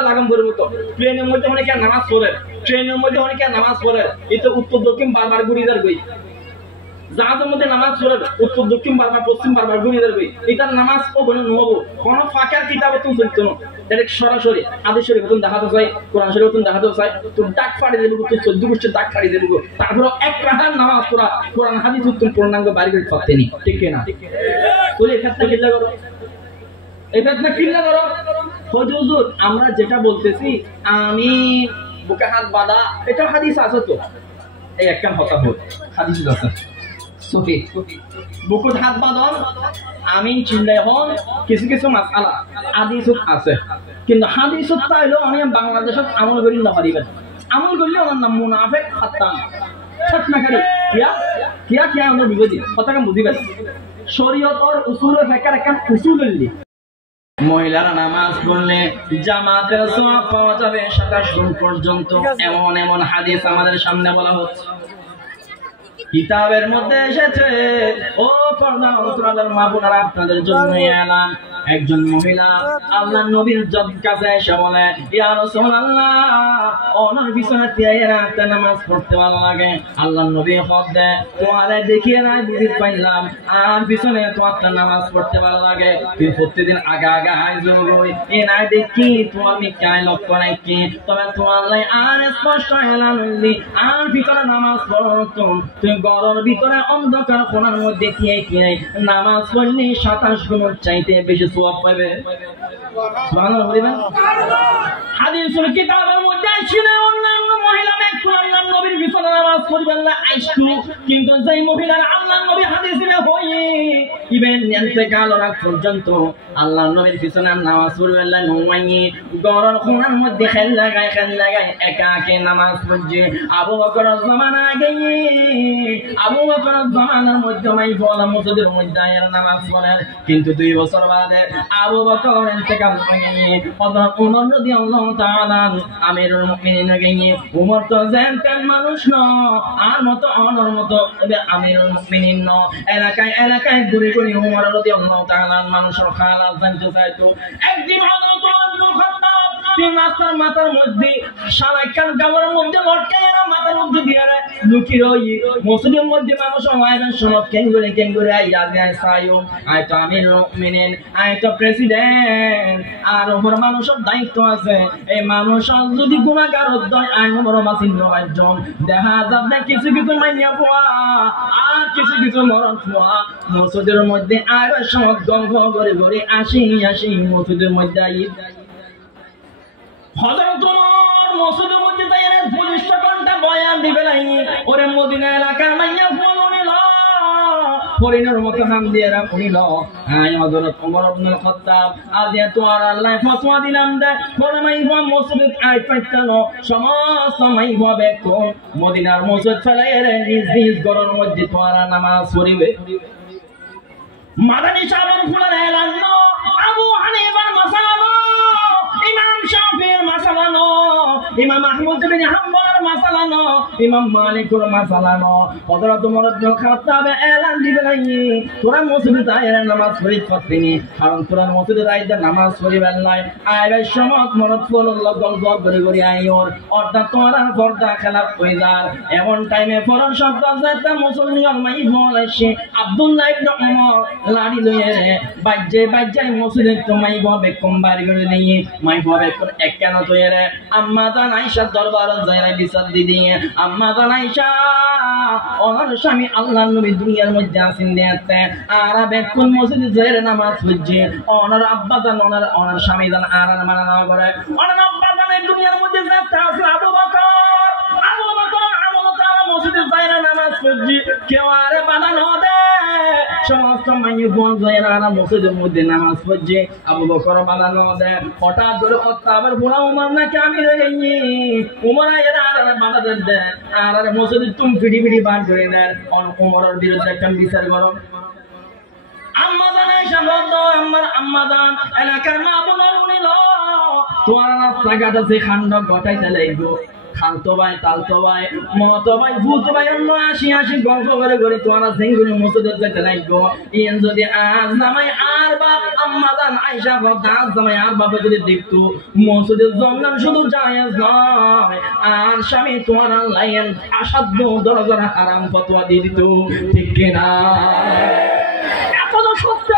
করা লাগাম বলে মতো প্লেনের মধ্যে অনেকে নামাজ পড়ে ট্রেনের মধ্যে অনেকে নামাজ পড়ে এটা উত্তর দক্ষিণ বারবার ঘুরিয়ে যাবে জাহাজের মধ্যে নামাজ পড়ে উত্তর দক্ষিণ বারবার পশ্চিম বারবার ঘুরিয়ে যাবে এটার নামাজ ও বলে নহবো কোন ফাঁকার কিতাবে তুমি চলতো না ডাইরেক্ট সরাসরি আদেশ শরীফ তুমি দেখাতে চাই কোরআন শরীফ তুমি দেখাতে চাই তুমি ডাক ফাড়ি দেবো তুই 14 গোষ্ঠীর ডাক ফাড়ি দেবো তারপর এক রাহার নামাজ পড়া কোরআন হাদিস তুমি পূর্ণাঙ্গ বাড়ি করে পারতেনি ঠিক না তুই এক্ষেত্রে কিল্লা করো এক্ষেত্রে কিল্লা করো হুজুর আমরা যেটা বলতেছি আমি বুকে হাত বাঁধা এটা হাদিস আছে তো এই একটা কথা বল হাদিস আছে সহি বুকুত হাত বাঁধন আমি চিন্তাই হন কিছু কিছু মাসালা হাদিসত আছে কিন্তু হাদিসত তাইলো আমি বাংলাদেশত আমল করি না পারিবেন আমল করলে আমার নাম মুনাফিক খাত্তাম ঠিক না করে কিয়া কিয়া আমরা বুঝি কথাটা বুঝিবেন শরীয়তের উসুলের ফিকর একটা উসুল হইলি মহিলারা নামাজ পড়লে জামাতের সওয়াব পাওয়া যাবে 27 গুণ পর্যন্ত এমন এমন হাদিস আমাদের সামনে বলা হচ্ছে কিতাবের মধ্যে এসেছে ও পর্দা অন্তরালের মা বোনেরা আপনাদের জন্য এলান একজন মহিলা আল্লাহর নবীর কাছে এসে বলে ইয়া রাসূলুল্লাহ ওনার বিছানাতে রাতে নামাজ পড়তে ভালো লাগে আল্লাহর নবী খবর দেয় তোমারে দেখিয়ে নাই বুঝতে পাইলাম আর বিছানায় তোমার নামাজ পড়তে ভালো লাগে তুই প্রতিদিন আগা আগা আইজো রই এ নাই দেখি তোমার মিকাই লক্ষ্য নাই কি তবে তোমার লাই আর স্পষ্ট এলান হইলি আর ভিতরে নামাজ পড়ো তুই গরর ভিতরে অন্ধকার কোণার মধ্যে কি নামাজ পড়লে 27 গুণ চাইতে বেশি সওয়াব পাবে সুবহানাল্লাহ বলবেন হাদিসের কিতাবের মধ্যে ছিল অন্যান্য মহিলা ব্যক্তি আল্লাহর নবীর বিছানায় নামাজ পড়বেন না আইসু কিন্তু যেই মহিলার আল্লাহর নবী হাদিসে হই ইবেন ইন্তেকাল রাত পর্যন্ত আল্লাহর নবীর বিছানায় নামাজ পড়বেন না নমাইনি গরর কোণার মধ্যে খেল লাগায় একা একা নামাজ পড়ছে আবু বকরের জামানায় গিয়ে আবু বকরের জামানার মধ্যে মাই বলা মসজিদের মধ্যে এর নামাজ পড়েন কিন্তু 2 বছর বাদে আবু বকর ইন্তেকাল হয়ে গিয়ে হযরত ওমর রাদিয়াল্লাহু তাআলা আমিরুল মুমিনিন গিয়ে ওমর তো জানতেন মানুষ না আর মত অনর মত আমিরুল মুমিনিন না এলাকায় ঘুরে ঘুরে ওমর রাদিয়াল্লাহু তাআলা মানুষের হালাত জানতে চাইতো একদিন হযরত আব্দুল খাত্তাব তিন রাস্তার মাথার মধ্যে সারাইকান গাওয়ার মধ্যে লটকায় মাথার মধ্যে দিয়ে লুকিয়ে মসজিদের মধ্যে মানুষ আইবেন সনদ কেন করে আইয়া যায় সায়ো আই তো আমিরুল মুমিনিন আই তো প্রেসিডেন্ট আর ওপর মানুষের দায়িত্ব আছে এই মানুষ যদি গুনাহগার হয় আইন বড় মাসিন নয়জন দেখা যাবে কিছু কিছু মাইয়া পোয়া আর কিছু মরণ পোয়া মসজিদের মধ্যে আইবে সনদ গঙ্গ করে করে আসি মসজিদের মধ্যে আই হযরত ওমর মসজিদের মধ্যে যাইয়া 40 ঘন্টা বয়ান দিবে নাই ওরে মদিনা এলাকার মাইয়া ফলনিল ফরিনের মতো নাম দিয়ে রাখুনিল আয় হযরত ওমর ইবনে খাত্তাব আজ এত আর আল্লাহ ফতোয়া দিলাম দে কোন মাইবা মসজিদে আই পাইতানো সমস্ত মাইবা বেকো মদিনার মসজিদ ফেলাইরে নিজ ঘরের মধ্যে তোরা নামাজ পড়িবে মাদানী সাহেবের ফুলের এলান আবু হানিফার মাসালা ইমাম শাফিঈর মাসালা ইমাম আহমদ বিন হাম্বলের মাসালা ইমাম মালিকের মাসালা হযরত ওমর ইবনে খাত্তাব এলান দিবে নাই তোরা মসজিদে দাঁড়িয়ে নামাজ পড়িতে পারতিনি কারণ তোরা মসজিদে দাঁড়িয়ে নামাজ পড়িবেন নাই আইবে সমত মনত পড়ল গল্প করে আইওর অর্থাৎ তোরা পর্দা খেলাপ হয়ে যার এমন টাইমে ফরন শব্দ যাতে মুসলমান মাই বলেছে আব্দুল্লাহ ইবনে ওমর লাড়ি লয়ে রে বাজ্জে মসজিদে তো মাই হবে কমবাড়ি করে নিয়ে মাই হবে কোন এক কেন তো রে আম্মা জান আয়েশা দরবারে যায়রা বিচার দিদি আম্মা জান আয়েশা ওনার স্বামী আল্লাহর নবী দুনিয়ার মধ্যে আছেন দেখতে আর বেকুন মসজিদে যায়রা নামাজ পড়ছে ওনার আব্বা জান ওনার স্বামী জান আর মানা না করে ওনার আব্বা জান দুনিয়ার মধ্যে যাতে আছে আবু বকর আমল তারা মসজিদে যায়রা নামাজ পড়ছে কেউ আরে বাধা না দেয় সমস্ত মাইয়ে বোন যায়রা মসজিদের মধ্যে নামাজ পড়ছে আবু বকর বাধা না দেয় হঠাৎ ধরে খাত্তাবের বুড়া ওমর নাকি আমি রয়ে গেছি ওমর এরা আর বাধা দেয় আর মসজিদে তুমি ফিডি বার করে দেয় ওমরের বিরুদ্ধে একটা বিচার করো আম্মা জান আয়েশা বলতো আম্মা জান এলাকার মা বোনের উনিল তোমার রাস্তাঘাট আছে খান্ড ঘটাইতে লাগবো খালতো ভাই তালতো ভাই মতো ভাই ভূত ভাই অন্য আসি গল্প করে তোমার সিঙ্গুরি মসজিদে যেতে লাগবো ইয়েন যদি আজ নামাই আর বাপ আম্মাজান আয়েশা রাদিয়াল্লাহু জামাই আর বাবা যদি দেখতো মসজিদের জন্নান শুধু জায়েজ নয় আর স্বামী তোমার লাইন আসাধ্য দরজার হারাম ফতোয়া দিয়ে দিত, ঠিক কিনা? এত সত্য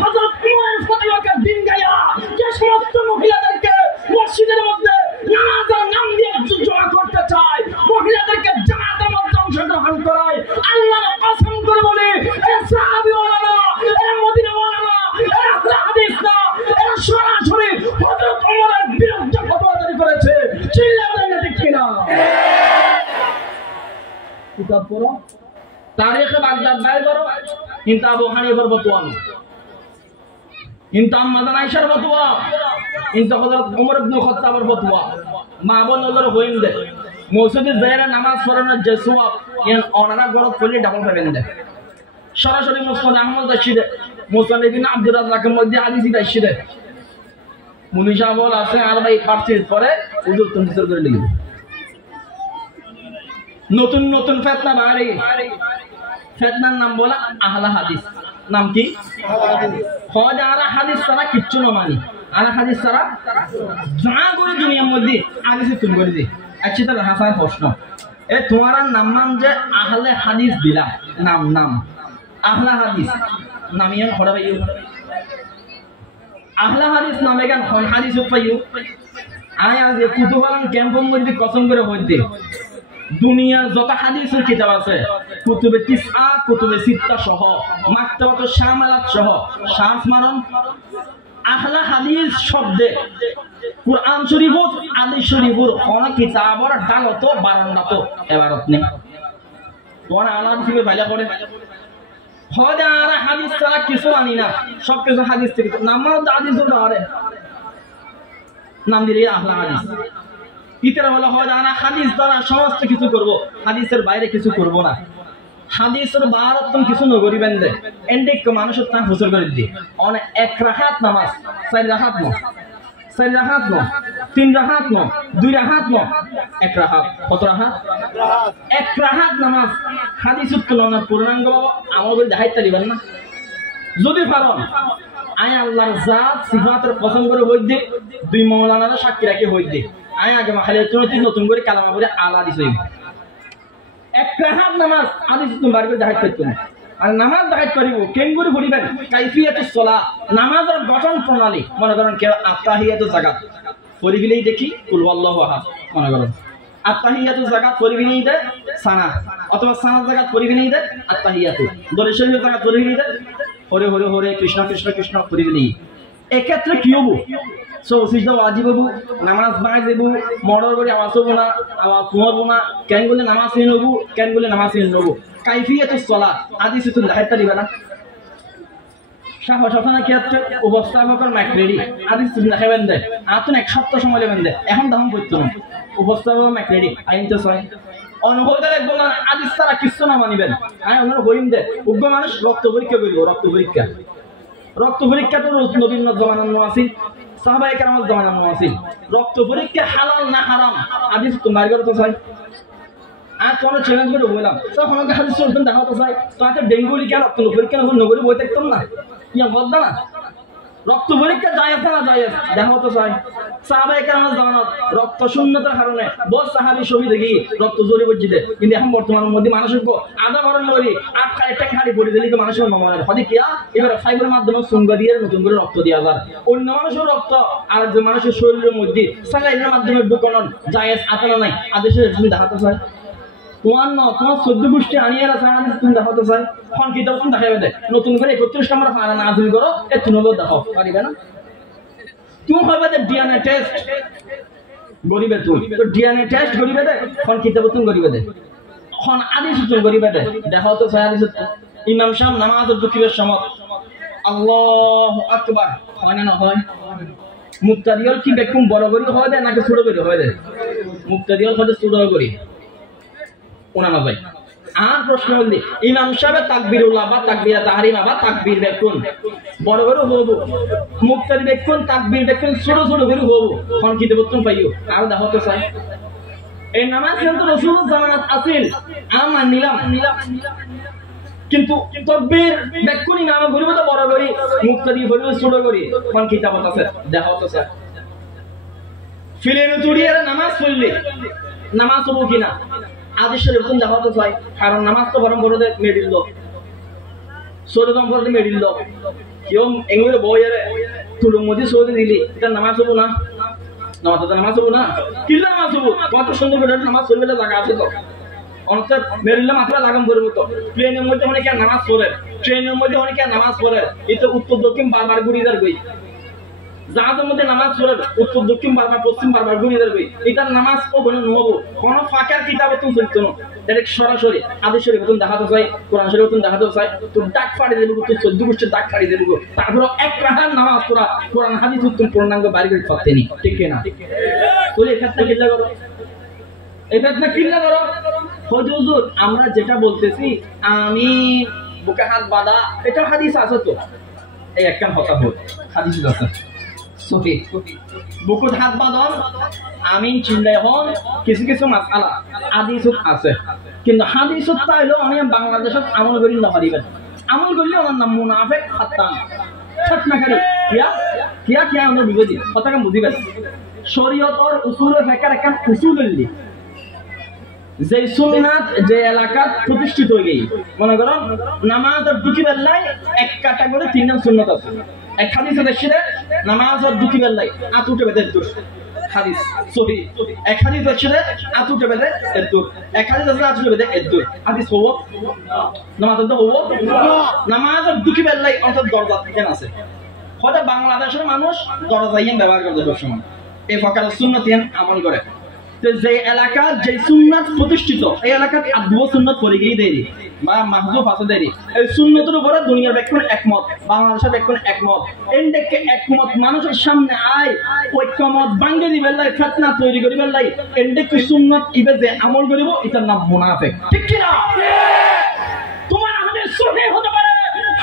হযরত উমরের ফতোয়াকে দিন গায়া যে সমস্ত মহিলাদেরকে মসজিদের মধ্যে নামাজের নাম দিয়ে জমা করতে চায়, মহিলাদেরকে জামাতের মধ্যে অংশগ্রহণ করায়, আল্লাহর কসম করে বলে এরা সাহাবী ওলামা, এরা মদিনা ওলামা, এরা আহলে হাদিস না, এরা সরাসরি হযরত ওমরের বিরুদ্ধে ফতোয়া জারি করেছে। চিল্লায় বলেন না ঠিক কিনা? কিতাব পড়ো, তারিখে বাগদাদ বাইর করো, কিন্তু আবু হানিফার ফতোয়া না, কিন্তু আম্মাজান আয়েশার ফতোয়া, কিন্তু হযরত ওমর ইবনে খাত্তাবের ফতোয়া। মা বোন ওদের হইন দে মসজিদে যারা নামাজ পড়ানোর যে সওয়াব এন ওনারা গরত করলে ডাবল পাবেন দে। সরাসরি মুসনাদ আহমদ আসিদে, মুসনাদ ইবনে আব্দুর রাজ্জাকের মধ্যে হাদিস আসিদে। মুনিশা বল আছে আর ভাই পারচিজ পরে হুজুর তুমি সর করে লিখবে। নতুন নতুন ফতোয়া বাইরে, ফতোয়ার নাম বলা আহলে হাদিস। নাম কি? হয় আর হাদিস ছাড়া কিচ্ছু না মানি, আর হাদিস ছাড়া যা করে দুনিয়ার মধ্যে হাদিস তুমি করে দি। আচ্ছা তাহলে হাসান প্রশ্ন, এ তোমার নাম যে আহলে হাদিস দিলা, নাম আহলে হাদিস নামিয়ান খড়া পাইও, আহলে হাদিস নামে গান কোন হাদিস পাইও? আয় আজ কুতুবালান ক্যাম্পের মধ্যে কসম করে হইতে দুনিয়ার যত হাদিসের কিতাব আছে কুতুবে তিসআ, কুতুবে সিত্তা সহ, মাকতাবাত শামালাত সহ শার্ফ মারন আহলে হাদিস শব্দে কুরআন শরীফ হাদিস শরীফের কোন কিতাবের ডালত বারান্দাত এবারত নেই। কোন আলাদা থেকে ভাইলা পড়ে হয় আর হাদিস ছাড়া কিছু আনি না, সব কিছু হাদিস থেকে। নামাজ হাদিস ধরে নাম দিলে আহলে হাদিস। ইতরা বলা হয় না হাদিস দ্বারা সমস্ত কিছু করব, হাদিসের বাইরে কিছু করব না। হাদিসের বাইরে তুমি কিছু নগরিবেন দে এন্ডিক মানুষের তা হুজুর করে দি অনেক এক রাকাত নামাজ, 4 রাকাত ন, 4 রাকাত ন, 3 রাকাত ন, 2 রাকাত ন, 1 রাকাত। কত রাকাত? 1 রাকাত নামাজ হাদিসের তুলনা পূর্ণাঙ্গ আমল করে দেখাইতে দিবেন না। যদি পারেন আয় আল্লাহর জাত সিফাতের পছন্দ করে হই দে, 2 মাওলানারা সাক্ষী রাখি হই দে, আয় আগে খালি নতুন করে কালামা করে আলা দিছ। 1 রাকাত নামাজ হাদিস তুমি বার করে দেখাইতে পারতো না। আর নামাজ দেখাইতে পারিব কেন করে পড়িবেন? কাইফিয়াতুস সালাহ, নামাজের গঠন প্রণালী। মনে করেন কেউ আত্তাহিয়াতুজ যাকাত পড়ি গেলেই দেখি কুল আল্লাহু আহাদ, মনে করেন আত্তাহিয়াতুজ যাকাত পড়ি গেলেই দে সানা, অথবা সানা যাকাত পড়ি গেলেই দে আত্তাহিয়াতু, দরুদ শরীফের যাকাত পড়ি গেলেই দে হরে হরে হরে কৃষ্ণ কৃষ্ণ কৃষ্ণ পড়ি গেলেই। এক্ষেত্রে কি হবো? সিজদা ওয়াজিব হবো, নামাজ বাই দেবো, মর্ডার করে আওয়াজ হবো না, আওয়াজ শুনবো না, কেন বলে নামাজ হীন হবো, কেন বলে নামাজ হীন হবো। কাইফিয়াতুস সালাহ হাদিস তুমি দেখাইতে দিবে না। সাহসনা ক্ষেত্রে উপস্থাপকের ম্যাকরেডি হাদিস তুমি দেখাবেন দে, আর তুমি 1 সপ্তাহ সময় নেবেন দে, এখন দাম করতো না। উপস্থাপক ম্যাকরেডি আইন তো ছয় অনুভব দেখবো না, হাদিস ছাড়া কিছু না মানিবেন। আমি ওনার বইম দে উগ্র মানুষ রক্ত পরীক্ষা করবো, রক্ত পরীক্ষা। রক্ত পরীক্ষা তো নবীন জমানার আছে, সাহাবায়ে কেরামের জমানার আছে। রক্ত পরীক্ষা হালাল না হারাম হাদিস তোমার ঘরে তো চাই। আর কোন চ্যালেঞ্জ করে বললাম তখন আমাকে হাদিস শুনতেন দেখাতে চাই, তাতে ডেঙ্গু লিখে রক্ত পরীক্ষা নগরী বই থাকতাম না, ইয়া বলতো না। রক্ত পরীক্ষা জায়েজ না জায়েজ দেখাতে চাই। সাহাবায়ে কেরামের জমানাত রক্ত শূন্যতার কারণে বহু সাহাবী শহীদ হয়ে রক্ত জড়ি বজিতে, কিন্তু এখন বর্তমানের মধ্যে মানুষের আধা ভরণ করি 8 খালি খালি পড়ে দিলে মানুষের নমনের হদি কিয়া এবার ফাইবার মাধ্যমে সঙ্গ দিয়ে নতুন করে রক্ত দেওয়া যায়। অন্য মানুষের রক্ত আর যে মানুষের শরীরের মধ্যে স্যালাইনের মাধ্যমে ঢুকানোর জায়েজ আতালা নাই, আদেশে তুমি দেখাতে চাই। তোমার ন তোমার 14 গোষ্ঠী আনিয়ে হাদিস তুমি দেখাতে চাই, এখন কিতাব তুমি দেখাবে দেয় নতুন করে 31 নম্বর ফারা নাযিল করো, এ তুমি দেখাও পারিবে না। তুমি হবে যে ডিএনএ টেস্ট গরিবে, তুই তো ডিএনএ টেস্ট গরিবে দে, এখন কিতাব তুমি গরিবে দে, এখন হাদিস তুমি গরিবে দে দেখাও তো চাই। হাদিস ইমাম শাম নামাজের দুকিবের সময় আল্লাহু আকবার হয় না হয়? মুক্তাদিয়ল কি বেকুম বড় করি হয় দেয় নাকি ছোট করে হয় দেয়? মুক্তাদিয়ল হয় ছোট করি ওনা না ভাই। আর প্রশ্ন হল ইমাম সাহেব তাকবীরুল্লাহ বা তাকবীরা তাহরিমা বা তাকবীর বেকুন বড় বড় হবো, মুক্তাদি বেকুন তাকবীর বেকুন ছোট ছোট করে হবো, কোন কি দেব তুমি পাইও। আর দেখাতে চাই এই নামাজ কিন্তু রাসূলুল্লাহ জামানাত আছিল, আমরা নিলাম কিন্তু তকবীর বেকুনি নাম ঘুরিব তো বড় করি মুক্তাদি ঘুরিব ছোট করি কোন কিতাবত আছে দেখা হচ্ছে ফিলেন তুড়িয়ে নামাজ পড়লে নামাজ হবো কিনা আদেশ শরীফ তুমি দেখা হতে চাই কারণ নামাজ তো বরং বড় মেডিল লো সৌরদম বড় মেডিল লো কেউ এগুলো বইয়ের তুলুর মধ্যে সৌদি দিলি এটা নামাজ হবো না নামাজ হবো না কিল্লা নামাজ হবো কত সুন্দর করে নামাজ পড়বে জায়গা আছে তো অর্থাৎ মেরিল্লা মাত্রা লাগাম করে মতো প্লেনের মধ্যে অনেকে নামাজ পড়ে ট্রেনের মধ্যে অনেকে নামাজ পড়ে এটা উত্তর দক্ষিণ বারবার ঘুরিয়ে যাবে জাহাজের মধ্যে নামাজ পড়ে উত্তর দক্ষিণ বারবার পশ্চিম বারবার ঘুরিয়ে যাবে এটা নামাজ ও বলে নহবো কোন ফাঁকার কিতাবে তুমি চলতো না ডাইরেক্ট সরাসরি আদেশ শরীফ তুমি দেখাতে চাই কোরআন শরীফ তুমি দেখাতে চাই তো ডাক ফাড়ি দেবো তো 14 গোষ্ঠীর ডাক ফাড়ি দেবো তারপর এক রাহার নামাজ পড়া কোরআন হাদিস তুমি পূর্ণাঙ্গ বাড়ি করে পাচ্ছেনি ঠিক না বলে এক্ষেত্রে কিল্লা করো এটা না কিল্লা করো হুজুর আমরা যেটা বলতেছি আমি বুকে হাত বাঁধা এটা হাদিস আছে তো এই একটা কথা হল হাদিস আছে সহি বুকুত হাত বাঁধন আমি চিল্লাই হন কিছু কিছু মাসালা হাদিসত আছে কিন্তু হাদিসত তাইলো আমি বাংলাদেশত আমল করি না পারিবেন আমল করলে আমার নাম মুনাফিক খাত্তাম ছাতনাকারী কিয়া কিয়া আমরা বুঝি কথাটা বুঝিবেন শরীয়তর উসুলের ফিকহের একটা উসুল হইলি যে সুন্নাত যে এলাকাত প্রতিষ্ঠিত হয়ে গই মনে করো নামাজের দুটি বেলায় এক ক্যাটাগরি তিনজন সুন্নাত আছে এক হাদিসে দেখছিলেন নামাজের দুটি বেলায় আতুটে বেদের দূর হাদিস সহি এক হাদিস দেখছিলেন আতুটে বেদের দূর এক হাদিস আছে আতুটে বেদের দূর হাদিস হবো নামাজের তো হবো নামাজের দুটি বেলায় অন্তত দরজা কেন আছে হয়তো বাংলাদেশের মানুষ দরজাইয়ান ব্যবহার করে সব সময় এই ফকার সুন্নাত আমল করে যে এলাকার যে সুন্নাত প্রতিষ্ঠিত এই এলাকার আদব সুন্নাত পড়ে গিয়ে দেরি বা মাহজুব আছে দেরি এই সুন্নতের উপরে দুনিয়ার ব্যাখ্যান একমত বাংলাদেশের ব্যাখ্যান একমত এন্ডেকে একমত মানুষের সামনে আয় ঐক্যমত ভাঙে দিবে লাই ফিতনা তৈরি করিবে লাই এন্ডেকে সুন্নাত ইবে যে আমল করিব এটার নাম মুনাফিক ঠিক কি না তোমার আমাদের সহি হতে পারে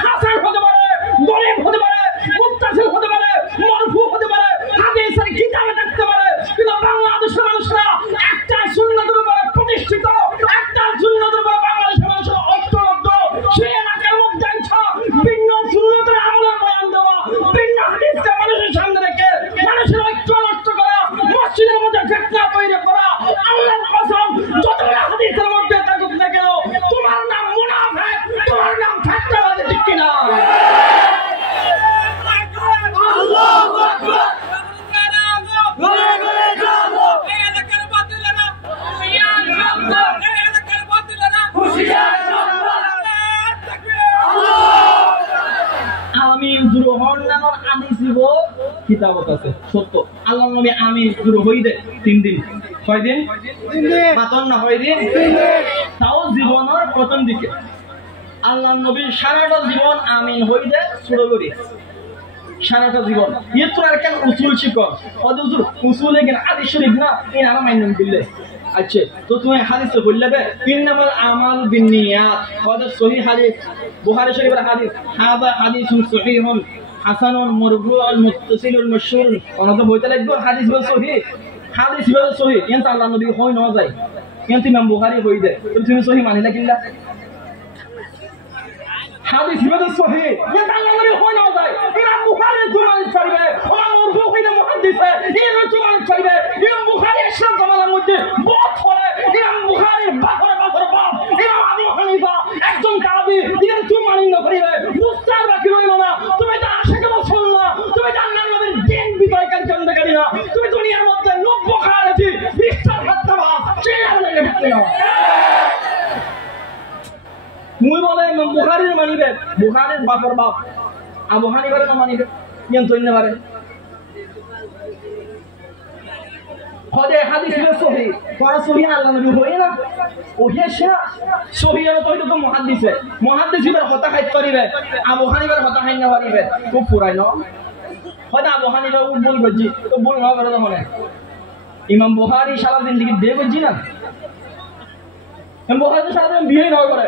হাসান হতে পারে গরিব হতে পারে মুত্তাসিল হতে পারে মারফু হতে পারে হাদিসের কিতাবে থাকতে পারে কিন্তু বাংলাদেশের মানুষরা একটা সুন্নাতের উপরে প্রতিষ্ঠিত একটা সুন্নাতের উপরে বাংলাদেশের মানুষরা ঐক্যবদ্ধ সেই এলাকার মধ্যে ভিন্ন সুন্নাতের আমলের বয়ান দেওয়া ভিন্ন হাদিসকে মানুষের সামনে রেখে মানুষের ঐক্য নষ্ট করা মসজিদের মধ্যে ফিতনা তৈরি করা আল্লাহর কসম যতগুলো হাদিসের মধ্যে থাকুক না কেন তোমার নাম মুনাফিক তোমার নাম ফিতনাবাদী ঠিক কিনা আল্লাহু আকবার আমিন দুরুহর নামর হাদিস দিব কিতাবত আছে সত্য আল্লাহর নবী আমিন দুরু হইদে 3 দিন কয় দিন 3 দিন মাতন না হয় দিন 3 দিন তাও জীবনের প্রথম দিকে আল্লাহর নবীর সারাটা জীবন আমিন হইদে শুরু করি সারাটা জীবন ইয়ে তো আর কেন উসুল শিখো হুজুর উসুলে কেন হাদিস শরীফ না এই নাম মাইনুম দিলে আচ্ছা তো তুমি হাদিসে বললে ইন্নামাল আমাল বিন্নিয়াত ওয়াদা সহিহ হাদিস বুখারী শরীফের হাদিস হাদা হাদিসুন সহিহুন হাসানুন মারফুউন মুত্তাসিলুন মাশহুর অনন্ত বইতে লাগবে হাদিস বল সহিহ হাদিস বল সহিহ এনতা আল্লাহ নবী হই না যায় এনতি ইমাম বুখারী হই দে তুমি সহিহ মানিলা কিল্লা হাদিস বল সহিহ এনতা আল্লাহ নবী হই না যায় ইমাম বুখারী তোমার করবে ওমর মারফু হইলে মুহাদ্দিসে ইমাম তোমার করবে ইমাম বুখারী ইসলাম জামানার মধ্যে বহুত পড়ে ইমাম বুখারীর বাপরে বাপ ইমাম আবু হানিফা একজন তাবী ইনি তুমি মানি না করিবে মুস্তার বাকি রইল না তুমি তো আশিকে বছর না তুমি তো আল্লাহর নবীর দিন বিতর্কের কেন্দ্র করি না তুমি দুনিয়ার মধ্যে লোক বুখারী বিস্তার হত্যা সেই আমাদের দেখতে না মুই বলে ইমাম বুখারীর মানিবে বুখারীর বাপর বাপ আবু হানিফার না মানিবে কেন তৈনে পারে খদে হাদিস সহিহ কোন সহিহ আল্লাহ নবী হই না ওহে শা সহিহ তো তো মুহাদ্দিসের কথা খাইতে পারিবে আবু হানিফার কথা খাই না পারিবে খুব পুরাই ন খদে আবু হানিফা ভুল করছি তো ভুল না করে মনে ইমাম বুখারী সারা জিন্দেগি বে করছি না ইমাম বুখারী সারা দিন বিয়ে না করে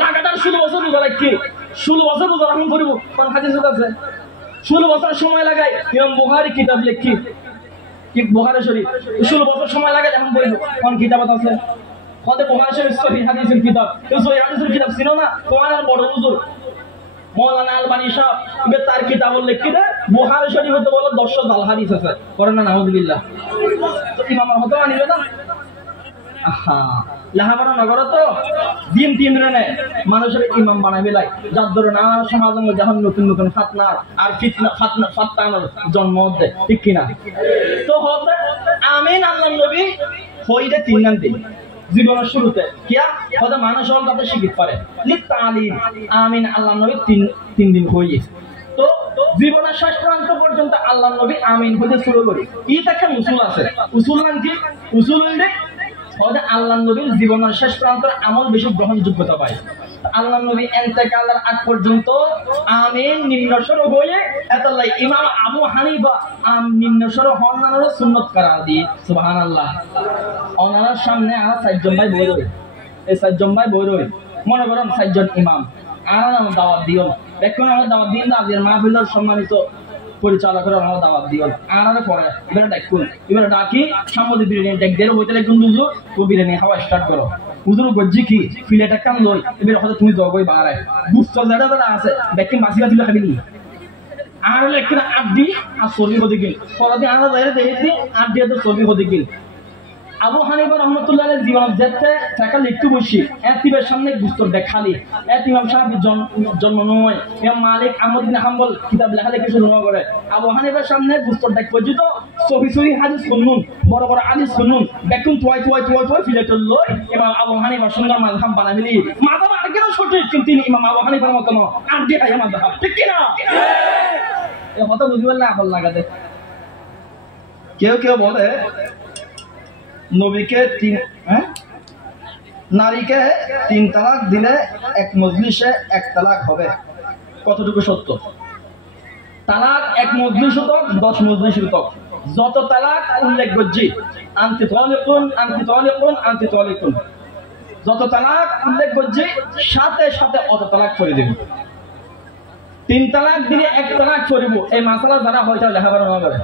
লাগাতার 16 বছর রোজা রাখি 16 বছর রোজা রাখুন করিব কোন হাদিস আছে 16 বছর সময় লাগাই ইমাম বুখারী কিতাব লিখি কি বুখারী শরীফ 16 বছর সময় লাগে যখন বইব কোন কিতাবত আছে কত বুখারী শরীফ সহিহ হাদিসের কিতাব, তো সহিহ হাদিসের কিতাব ছিল না, তোমার বড় হুজুর মৌলানা আলবানী সাহেব তার কিতাব লিখে দেয় বুখারী শরীফে বলে 10 জাল হাদিস আছে, করেন না নাউযুবিল্লাহ। তো ইমামের হতে মানিবে না। লাহাবানা নগর তো দিন তিন রে মানুষের ইমাম বানাবে লাই, যার ধরে না সমাজের মধ্যে এখন নতুন নতুন ফাতনার আর ফাতনার জন্ম হচ্ছে, ঠিক কিনা? তো হতে আমিন আল্লাহ নবী হইতে 3 নাম দিন জীবনের শুরুতে কিয়া হতে মানুষ হল তাতে শিখিত পারে তালিম আমিন আল্লাহ নবী 3 দিন হইয়ে। তো জীবনের শেষ প্রান্ত পর্যন্ত আল্লাহ নবী আমিন হইতে শুরু করি। এটা একটা উসুল আছে, উসুল নাম কি? উসুল হইলে আল্লাহ নবীর জীবনের শেষ প্রান্তের আমল বেশি গ্রহণযোগ্যতা পায়। আল্লাহ নবী ইন্তেকালের আগ পর্যন্ত আমিন নিম্নস্বর হয়ে এতলাই ইমাম আবু হানিফা নিম্নস্বর হওয়ার সুন্নত করা দিয়ে সুবহানাল্লাহ। ওনার সামনে আর 4 জন ভাই বই রই, এই 4 জন ভাই বই রই, মনে করেন 4 জন ইমাম আর আমার দাওয়াত দিও, দেখুন আমার দাওয়াত দিন না, আজকের মাহফিলের সম্মানিত পরিচালকের আমার দাওয়াত দিও আর পরে এবারে ডাকুন, এবারে ডাকি সামনে বিরিয়ানি ডাক দেরো হইতে লাগুন দুজো তো বিরিয়ানি খাওয়া স্টার্ট করো। হুজুর গজ্জি কি ফিলেটা কাম লই, এবারে হয়তো তুমি জগই বাড়ায় বুঝছো যারা যারা আছে ব্যাকি মাছি মাছি খাবি নি আর লেখনা আড্ডি আর সরবি হতে গেল পরে আনা যাইরে দেখি আড্ডি তো সরবি হতে গেল। আবু হানিফা রহমতুল্লাহ আলাইহি জীবন যেতে টাকা লিখতে বসি এতিবের সামনে গুস্তর দেখালি এতিমাম সাহেব জন্ম নয় ইমাম মালিক আহমদ বিন হাম্বল কিতাব লেখা লিখে শুরু করে আবু হানিফার সামনে গুস্তর দেখ পর্যন্ত সহি হাদিস শুনুন, বড় বড় হাদিস শুনুন, বেকুন তোয়াই ফিলেট লই ইমাম আবু হানিফা সুন্দর মাযহাব বানাইলি মাযহাব আর কেন সঠিক, কিন্তু ইমাম আবু হানিফার মত না আর দিয়ে খায় মাযহাব, ঠিক কি না? এই কথা বুঝবেন না আকল লাগাতে। কেউ বলে নবীকে নারীকে 3 তালাক দিলে 1 মজলিসে 1 তালাক হবে, কতটুকু সত্য? তালাক 1 মজলিস হতক 10 মজলিস হতক, যত তালাক উল্লেখ করছি আনতি তালিকুন যত তালাক উল্লেখ করছি সাথে সাথে অত তালাক করে দেব। 3 তালাক দিলে 1 তালাক করিব, এই মাসালা যারা হয়তো লেখাপড়া না করে